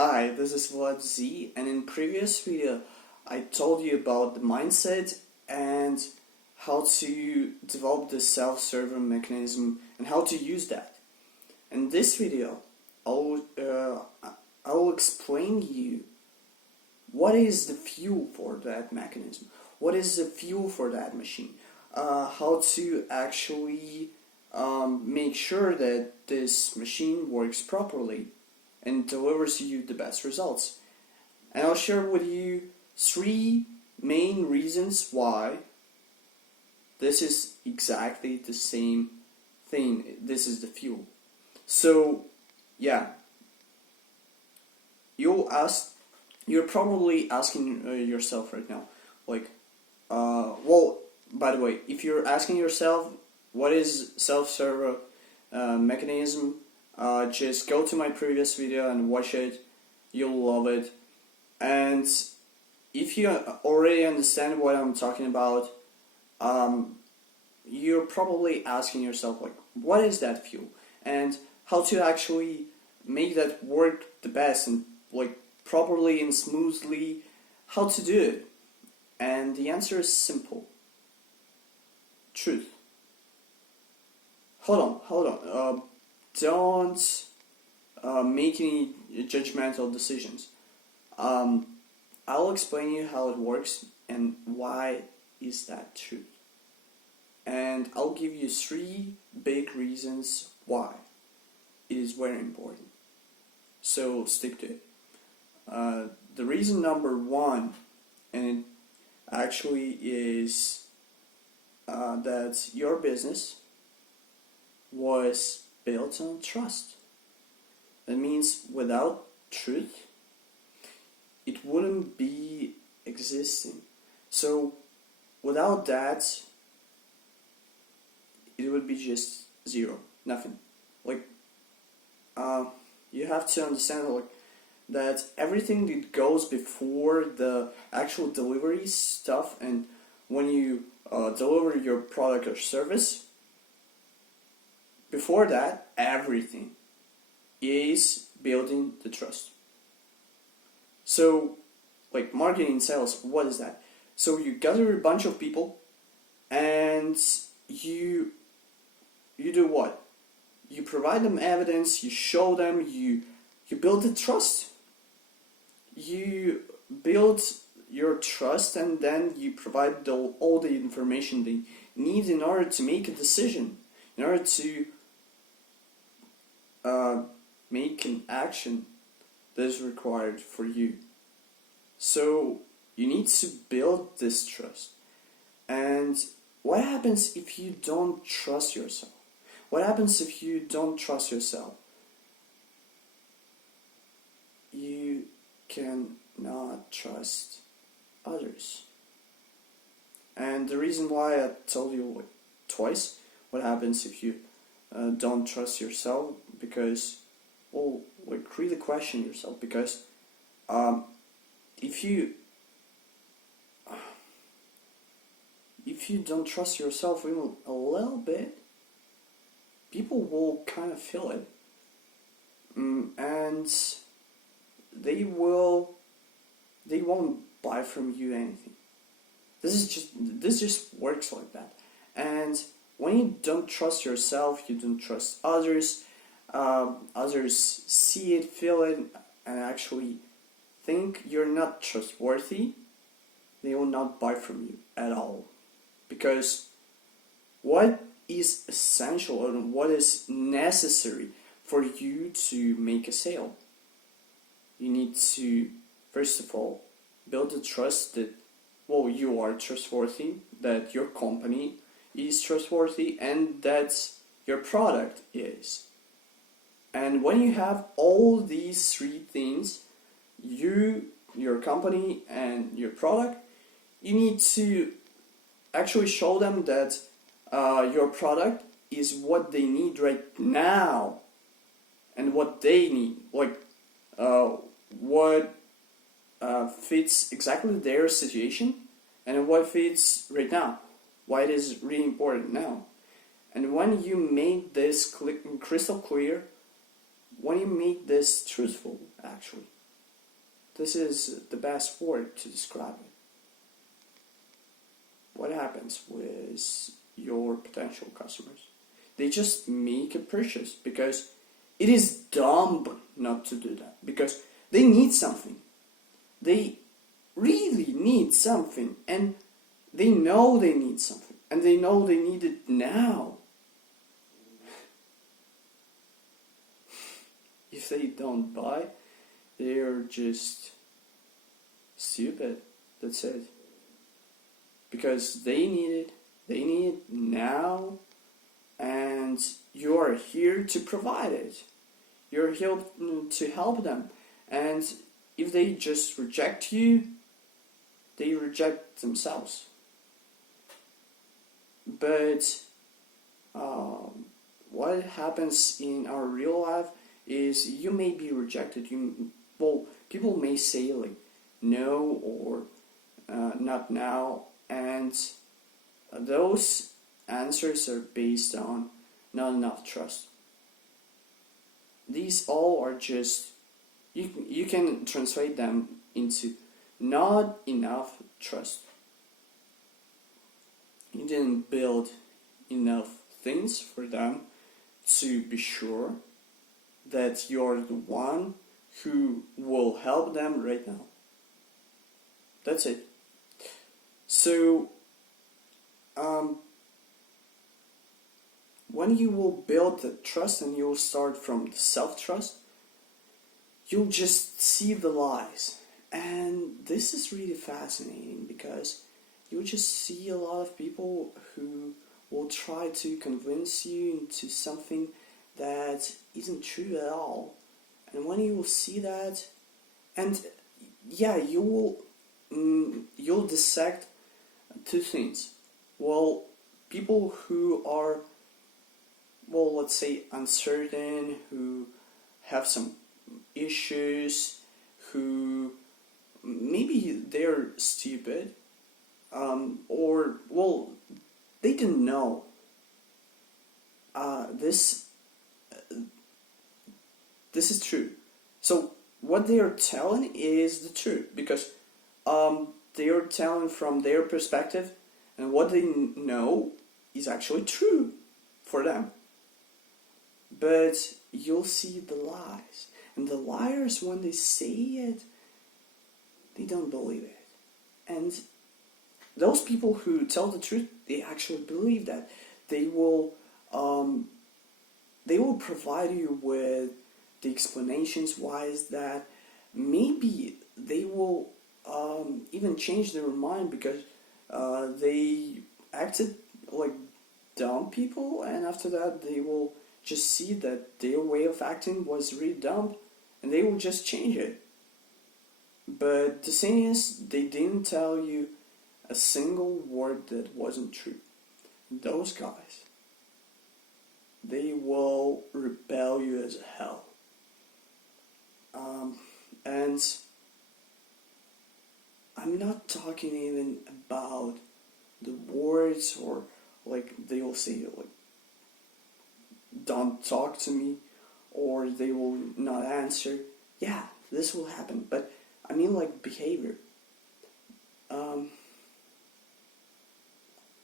Hi, this is VladZ, and in previous video I told you about the mindset and how to develop the self-server mechanism and how to use that. In this video I will explain you what is the fuel for that mechanism, what is the fuel for that machine, how to actually make sure that this machine works properly and delivers you the best results. And I'll share with you 3 main reasons why this is exactly the same thing. This is the fuel. So yeah, you're probably asking yourself right now, like, well, by the way, if you're asking yourself what is self-server mechanism, just go to my previous video and watch it. You'll love it. And if you already understand what I'm talking about, you're probably asking yourself, like, what is that fuel and how to actually make that work the best and like properly and smoothly, how to do it. And the answer is simple: truth. Hold on. Don't make any judgmental decisions. I'll explain you how it works and why is that true. And I'll give you 3 big reasons why it is very important. So stick to it. The reason number 1, and it actually is that your business was built on trust. That means without truth, it wouldn't be existing. So without that, it would be just zero, nothing. Like, you have to understand, like, that everything that goes before the actual delivery stuff, and when you deliver your product or service, before that, everything is building the trust. So, like, marketing and sales, what is that? So you gather a bunch of people and you do what? You provide them evidence, you show them, you build the trust. You build your trust, and then you provide all the information they need in order to make a decision, in order to make an action that is required for you. So you need to build this trust. And what happens if you don't trust yourself? What happens if you don't trust yourself? You cannot trust others. And the reason why I told you like twice what happens if you don't trust yourself, because, well, like, really question yourself, because if you don't trust yourself even a little bit, people will kind of feel it, and they won't buy from you anything. This just works like that. And when you don't trust yourself, you don't trust others. Others see it, feel it, and actually think you're not trustworthy. They will not buy from you at all. Because what is essential and what is necessary for you to make a sale? You need to, first of all, build the trust that, well, you are trustworthy, that your company is trustworthy, and that your product is. And when you have all these 3 things, your company and your product, you need to actually show them that your product is what they need right now, and what they need, like what fits exactly their situation, and what fits right now, why it is really important now. And when you make this crystal clear, when you make this truthful, actually, This is the best word to describe it. What happens with your potential customers? They just make a purchase because it is dumb not to do that, because they need something. They really need something, and they know they need something, and they know they need it now. If they don't buy, they're just stupid. That's it. Because they need it now, and you are here to provide it. You're here to help them. And if they just reject you, they reject themselves. But what happens in our real life is you may be rejected. People may say like no or not now, and those answers are based on not enough trust. These all are just, you can translate them into not enough trust. You didn't build enough things for them to be sure that you're the one who will help them right now. That's it. So, when you will build the trust and you'll start from the self-trust, you'll just see the lies. And this is really fascinating because you'll just see a lot of people who will try to convince you into something that isn't true at all. And when you will see that, and yeah, you'll dissect two things. Well, people who are, well, let's say uncertain, who have some issues, who maybe they're stupid, or, well, they didn't know. This is true. So what they are telling is the truth, because they are telling from their perspective, and what they know is actually true for them. But you'll see the lies. And the liars, when they say it, they don't believe it. And those people who tell the truth, they actually believe that. They will provide you with the explanations why is that. Maybe they will even change their mind because they acted like dumb people, and after that they will just see that their way of acting was really dumb, and they will just change it. But the thing is, they didn't tell you a single word that wasn't true. Those guys, they will repel you as hell. And I'm not talking even about the words, or like they will say like, don't talk to me, or they will not answer. Yeah, this will happen, but I mean like behavior.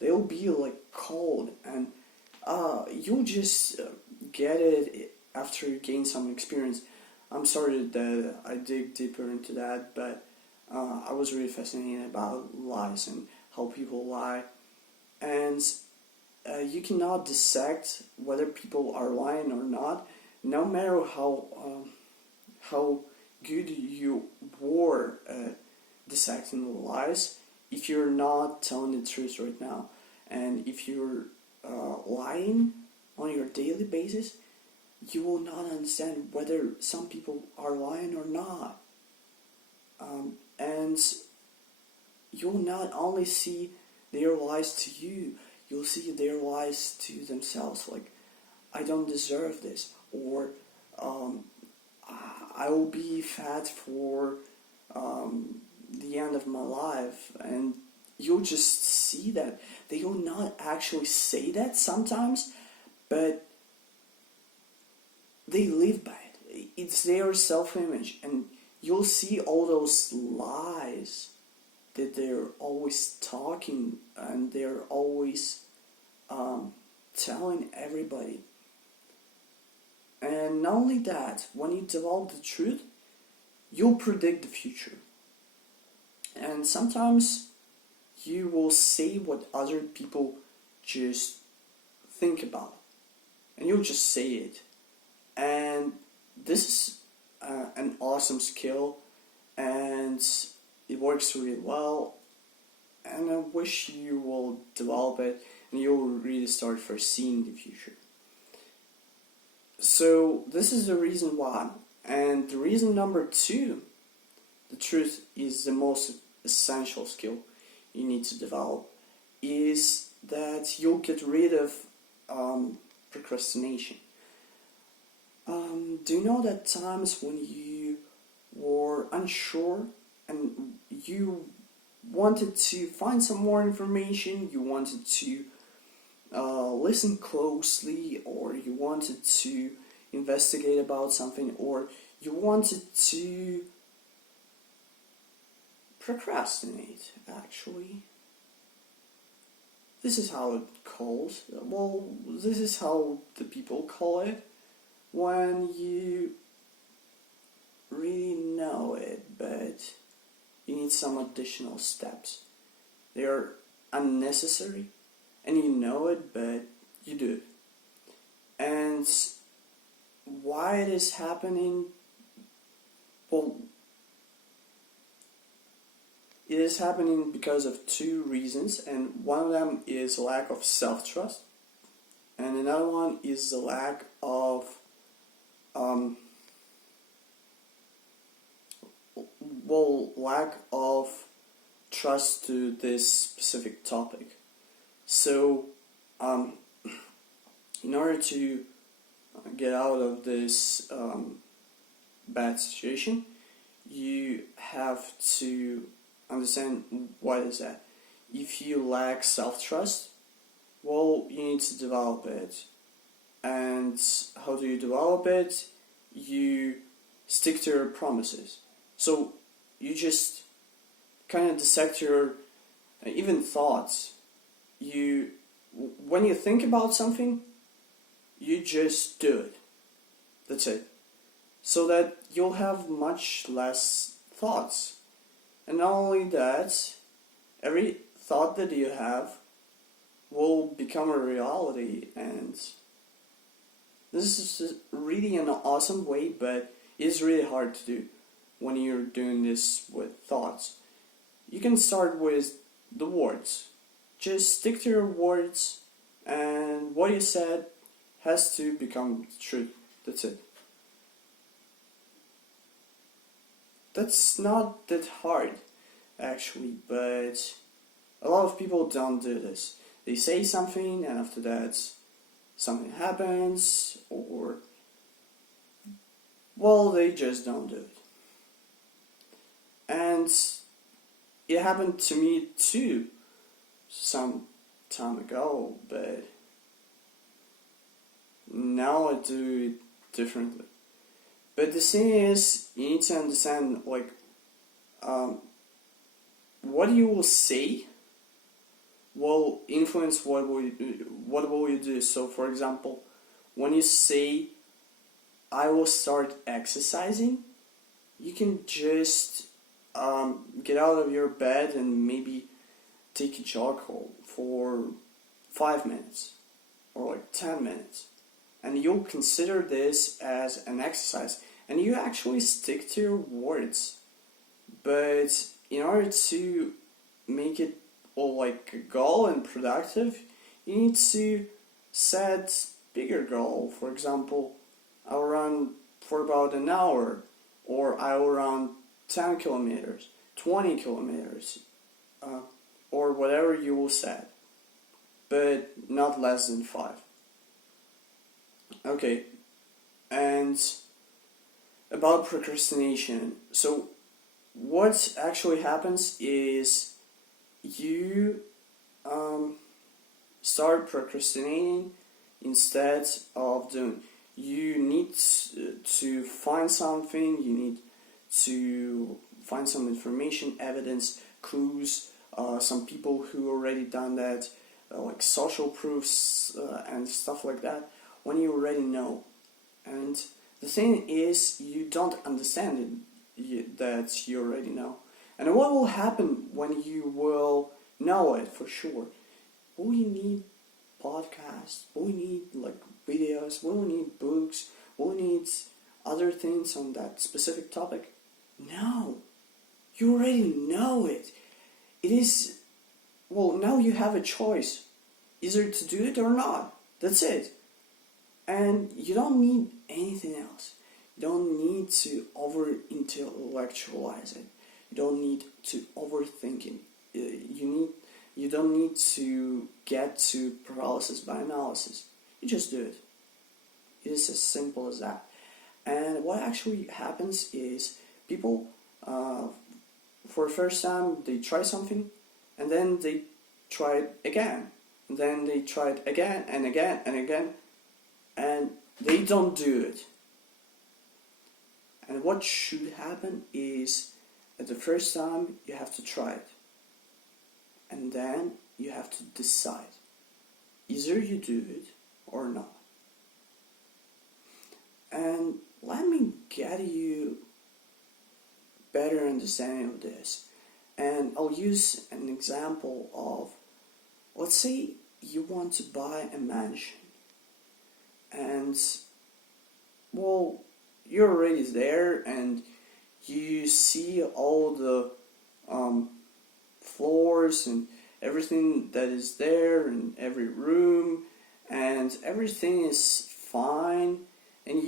They'll be like cold, and you'll just get it after you gain some experience. I'm sorry that I dig deeper into that, but I was really fascinated about lies and how people lie. And you cannot dissect whether people are lying or not, no matter how good you were at dissecting the lies. If you're not telling the truth right now, and if you're lying on your daily basis, you will not understand whether some people are lying or not. And you'll not only see their lies to you, you'll see their lies to themselves, like, I don't deserve this, or I will be fat for the end of my life. And you'll just see that. They will not actually say that sometimes, but they live by it. It's their self-image, and you'll see all those lies that they're always talking and they're always telling everybody. And not only that, when you develop the truth, you'll predict the future. And sometimes you will say what other people just think about. And you'll just say it. And this is an awesome skill. And it works really well. And I wish you will develop it. And you'll really start foreseeing the future. So this is the reason why. And the reason number 2, the truth is the most essential skill you need to develop, is that you'll get rid of procrastination. Do you know that times when you were unsure and you wanted to find some more information, you wanted to listen closely, or you wanted to investigate about something, or you wanted to procrastinate, actually. This is how it calls. Well, this is how the people call it when you really know it, but you need some additional steps. They are unnecessary, and you know it, but you do it. And why it is happening? Well, it is happening because of 2 reasons, and one of them is lack of self-trust, and another one is the lack of lack of trust to this specific topic. So, in order to get out of this bad situation, you have to understand what is that. If you lack self-trust, well, you need to develop it. And how do you develop it? You stick to your promises. So you just kind of dissect your even thoughts. When you think about something, you just do it. That's it. So that you'll have much less thoughts. And not only that, every thought that you have will become a reality, and this is really an awesome way, but it's really hard to do when you're doing this with thoughts. You can start with the words. Just stick to your words, and what you said has to become truth. That's it. That's not that hard, actually, but a lot of people don't do this. They say something, and after that, something happens, or, well, they just don't do it. And it happened to me too, some time ago, but now I do it differently. But the thing is, you need to understand, like, what you will say will influence what will you do. So, for example, when you say, I will start exercising, you can just get out of your bed and maybe take a jog for 5 minutes or like 10 minutes. And you'll consider this as an exercise, and you actually stick to your words. But in order to make it all like a goal and productive, you need to set bigger goal. For example, I'll run for about an hour, or I will run 10 kilometers, 20 kilometers, or whatever you will set, but not less than 5. Okay, and about procrastination. So what actually happens is you start procrastinating instead of doing. You need to find something, you need to find some information, evidence, clues, some people who already done that, like social proofs and stuff like that, when you already know. And the thing is, you don't understand it, that you already know. And what will happen when you will know it for sure? Will you need podcasts? Will you need like videos? Will you need books? Will you need other things on that specific topic? No. You already know it. It is, well, now you have a choice. Either to do it or not. That's it. And you don't need anything else. You don't need to over-intellectualize it. You don't need to overthink it. You don't need to get to paralysis by analysis. You just do it. It is as simple as that. And what actually happens is people, for the first time, they try something, and then they try it again. And then they try it again and again and again, and they don't do it. And what should happen is, at the first time, you have to try it. And then you have to decide. Either you do it or not. And let me get you better understanding of this. And I'll use an example of, let's say you want to buy a mansion. And, well, you're already there and you see all the floors and everything that is there in every room, and everything is fine. And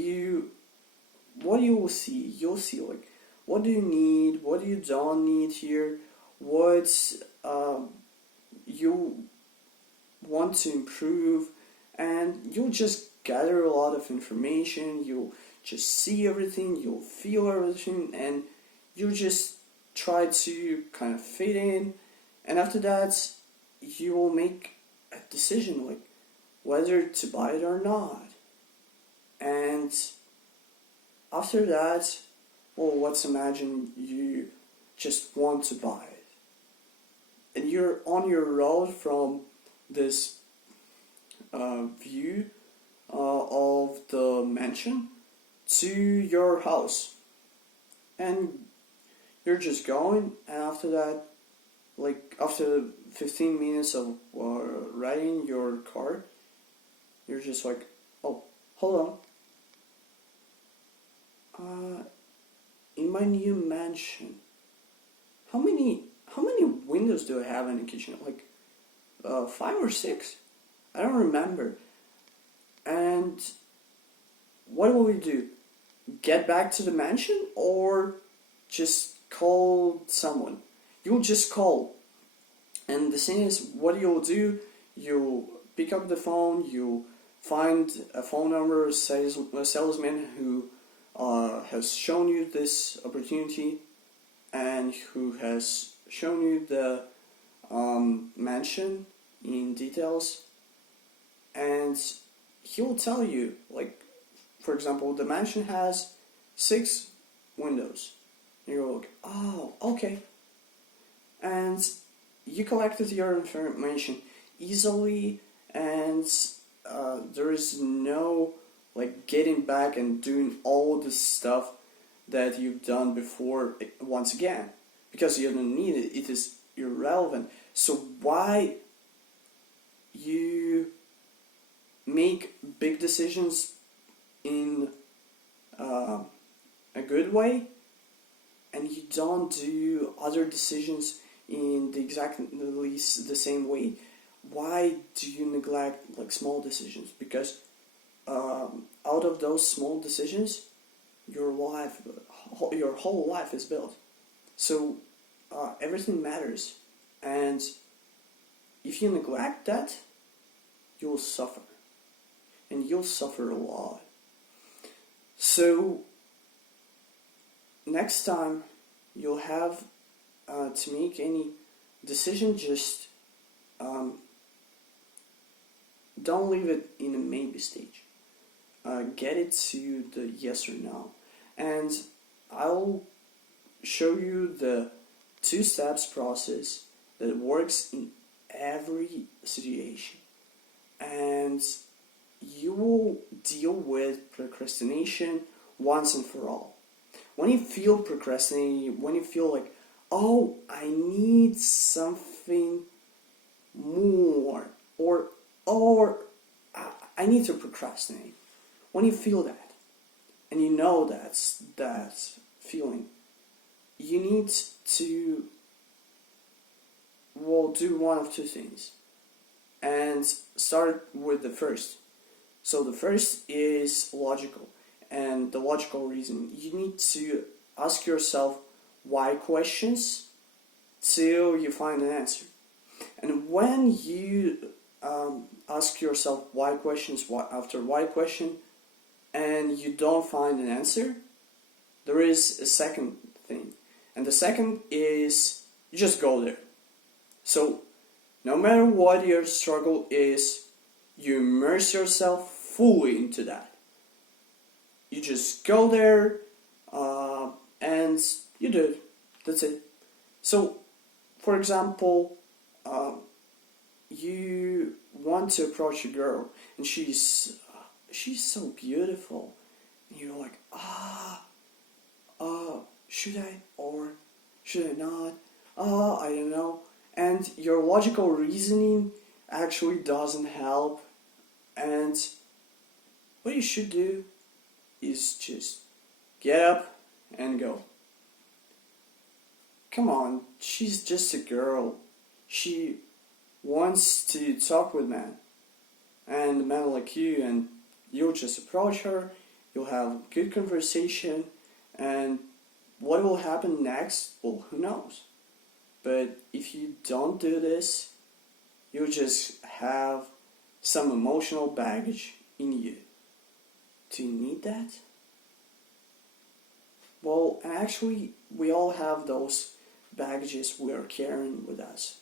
what you will see, you'll see like, what do you need, what do you don't need here, what you want to improve, and you'll just gather a lot of information, you'll just see everything, you'll feel everything, and you just try to kind of fit in, and after that you will make a decision like whether to buy it or not. And after that, well, let's imagine you just want to buy it, and you're on your road from this view of the mansion to your house, and you're just going, and after that, like after 15 minutes of riding your car, you're just like, oh, hold on. In my new mansion, how many windows do I have in the kitchen? Like 5 or 6? I don't remember. And what will we do? Get back to the mansion or just call someone? You'll just call. And the thing is, what you'll do, you'll pick up the phone, you'll find a phone number, a salesman who has shown you this opportunity and who has shown you the mansion in details, and he will tell you, like, for example, the mansion has 6 windows. And you're like, oh, okay. And you collected your information easily, and there is no like getting back and doing all the stuff that you've done before once again, because you don't need it. It is irrelevant. So why you make big decisions in a good way, and you don't do other decisions in the exactly the same way? Why do you neglect like small decisions? Because out of those small decisions, your whole life is built. So everything matters, and if you neglect that, you'll suffer, and you'll suffer a lot. So next time you'll have to make any decision, just don't leave it in a maybe stage. Get it to the yes or no. And I'll show you the 2 steps process that works in every situation, and you will deal with procrastination once and for all. When you feel procrastinating, when you feel like, oh, I need something more, or I need to procrastinate. When you feel that, and you know that's that feeling, you need to, well, do one of 2 things. And start with the first. So the first is logical, and the logical reason. You need to ask yourself why questions till you find an answer. And when you ask yourself why questions after why question, and you don't find an answer, there is a second thing. And the second is you just go there. So no matter what your struggle is, you immerse yourself fully into that. You just go there and you do it. That's it. So, for example, you want to approach a girl and she's so beautiful, and you're like, should I or should I not? I don't know. And your logical reasoning actually doesn't help. And what you should do is just get up and go. Come on, she's just a girl. She wants to talk with men, and a man like you, and you'll just approach her, you'll have a good conversation, and what will happen next, well, who knows? But if you don't do this, you'll just have some emotional baggage in you. Do you need that? Well, actually, we all have those baggages we are carrying with us.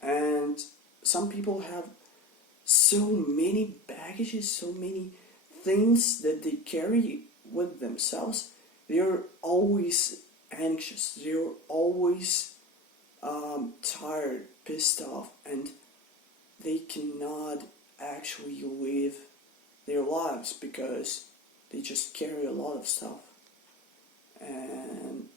And some people have so many baggages, so many things that they carry with themselves. They're always anxious. They're always tired, pissed off, and they cannot actually live their lives because they just carry a lot of stuff. And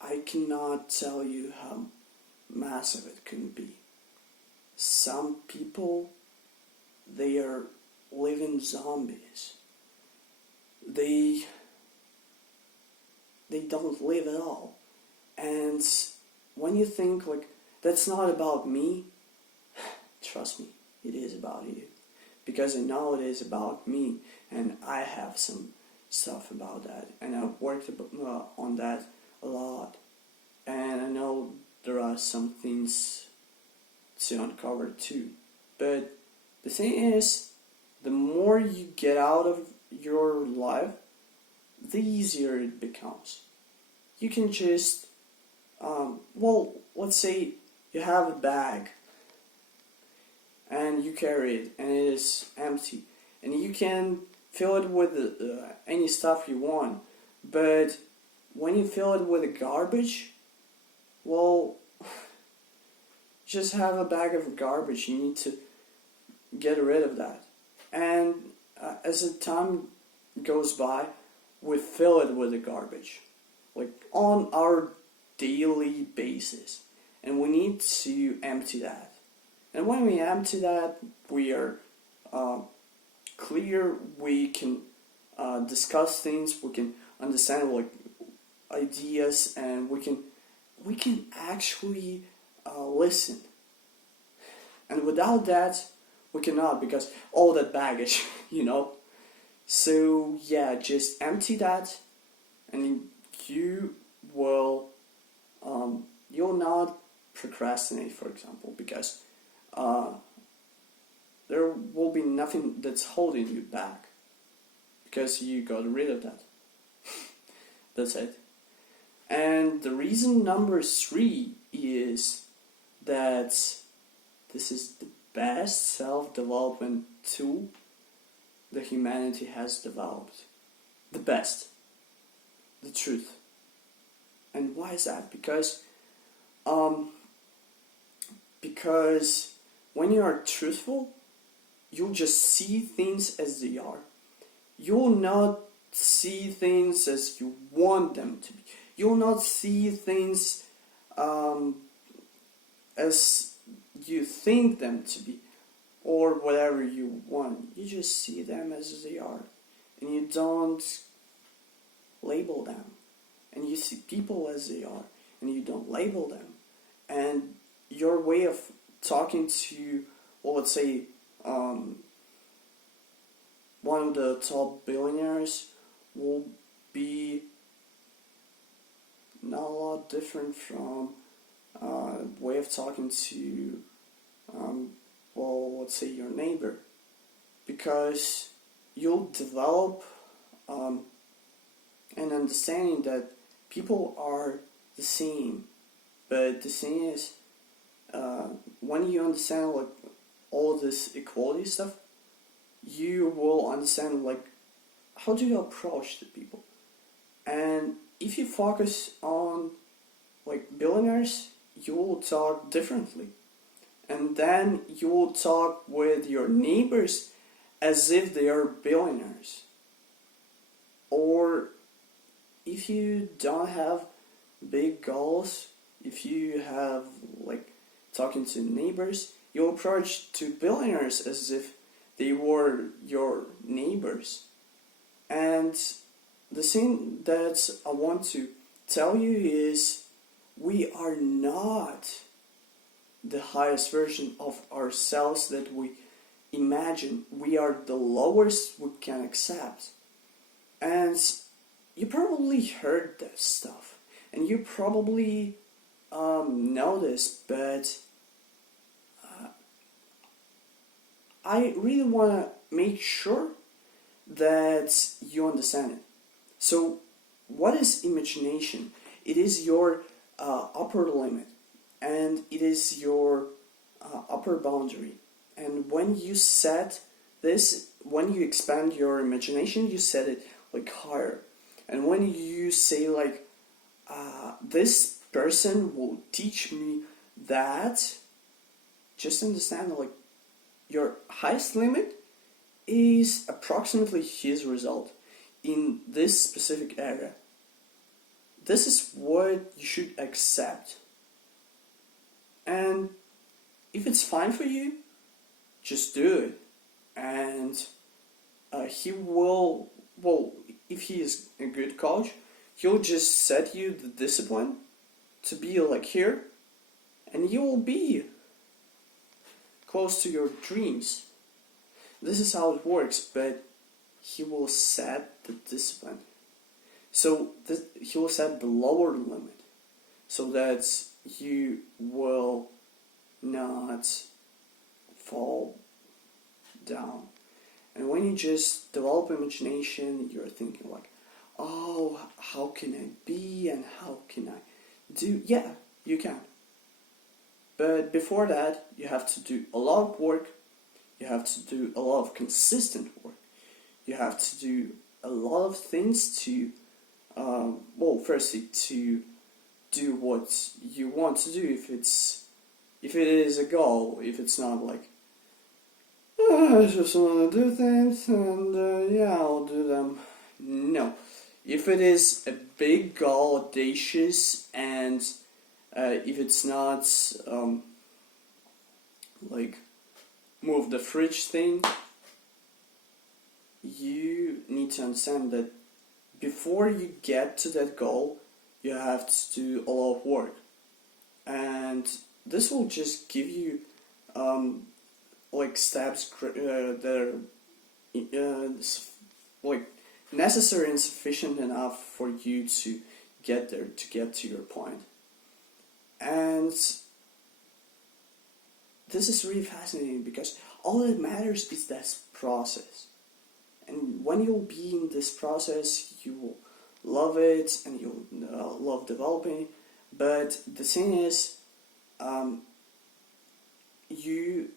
I cannot tell you how massive it can be. Some people, they are living zombies. They don't live at all. And when you think like, that's not about me, trust me, it is about you. Because I know it is about me, and I have some stuff about that, and I've worked on that a lot. And I know there are some things to uncover too. But the thing is, the more you get out of your life, the easier it becomes. You can just, well, let's say you have a bag and you carry it and it is empty, and you can fill it with any stuff you want. But when you fill it with garbage, well, just have a bag of garbage. You need to get rid of that. And as the time goes by, we fill it with the garbage, like on our daily basis, and we need to empty that. And when we empty that, we are clear. We can discuss things. We can understand like ideas, and we can actually listen. And without that, we cannot, because all that baggage, you know. So yeah, just empty that, and you will you'll not procrastinate, for example, because there will be nothing that's holding you back, because you got rid of that. That's it. And the reason number 3 is that this is the best self-development tool that humanity has developed. The best. The truth. And why is that? Because when you are truthful, you'll just see things as they are. You'll not see things as you want them to be. You'll not see things as you think them to be, or whatever you want. You just see them as they are, and you don't label them. And you see people as they are, and you don't label them. And your way of talking to, well, let's say, one of the top billionaires will be not a lot different from way of talking to, well, let's say your neighbor, because you'll develop an understanding that people are the same. But the thing is, when you understand like all this equality stuff, you will understand like how do you approach the people. And if you focus on like billionaires, you will talk differently. And then you will talk with your neighbors as if they are billionaires. Or if you don't have big goals, if you have like talking to neighbors, you approach to billionaires as if they were your neighbors. And the thing that I want to tell you is we are not the highest version of ourselves that we imagine. We are the lowest we can accept. And you probably heard that stuff, and you probably know this, but I really want to make sure that you understand it. So, what is imagination? It is your upper limit, and it is your upper boundary. And when you set this, when you expand your imagination, you set it like higher. And when you say like, this person will teach me that, just understand like your highest limit is approximately his result in this specific area. This is what you should accept. And if it's fine for you, just do it. And he will, well, if he is a good coach, he'll just set you the discipline to be like here, and you will be close to your dreams. This is how it works, but he will set the discipline. So he will set the lower limit so that you will not fall down. And when you just develop imagination, you're thinking like, oh, how can I be and how can I do? Yeah, you can. But before that, you have to do a lot of work. You have to do a lot of consistent work. You have to do a lot of things to, well, firstly, to do what you want to do. If it is a goal, if it's not like, oh, I just want to do things and yeah, I'll do them. No. If it is a big goal, audacious, and if it's not like move the fridge thing, you need to understand that before you get to that goal, you have to do a lot of work. And this will just give you like steps that are like necessary and sufficient enough for you to get there, to get to your point. And this is really fascinating because all that matters is this process. And when you'll be in this process, you will love it and you'll love developing. But the thing is, you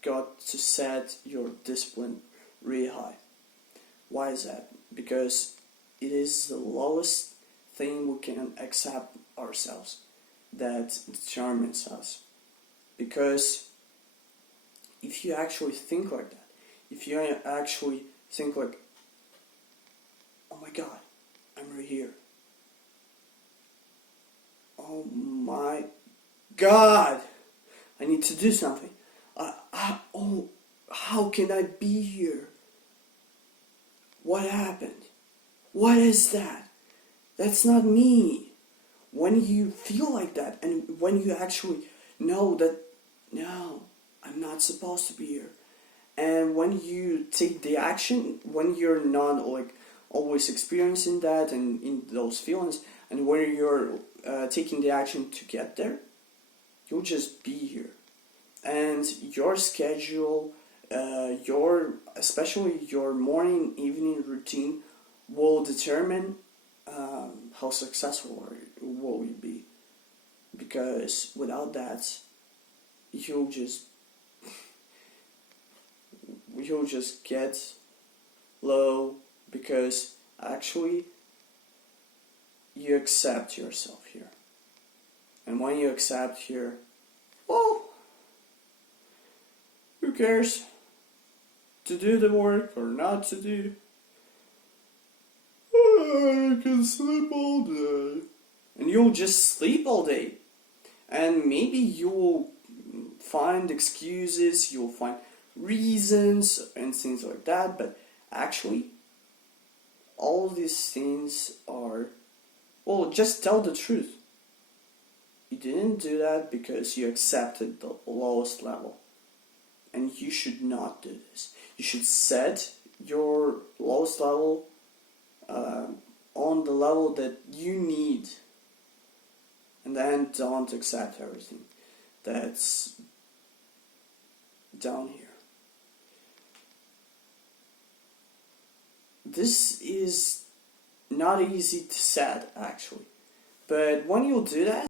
got to set your discipline really high. Why is that? Because it is the lowest thing we can accept ourselves that determines us. Because if you actually think like that, if you actually think like, oh my god, I'm right here. Oh my god, I need to do something. Oh, how can I be here? What happened? What is that? That's not me. When you feel like that, and when you actually know that, no, I'm not supposed to be here, and when you take the action, when you're not like always experiencing that and in those feelings, and when you're taking the action to get there, you'll just be here. And your schedule, especially your morning, evening routine will determine how successful will you be. Because without that, you'll just get low, because actually you accept yourself here. And when you accept here, well, who cares to do the work or not to do? I can sleep all day. And you'll just sleep all day. And maybe you'll find excuses, you'll find reasons and things like that, but actually all these things are, well, just tell the truth. You didn't do that because you accepted the lowest level. And you should not do this. You should set your lowest level on the level that you need. And then don't accept everything that's down here. This is not easy to set, actually. But when you do that,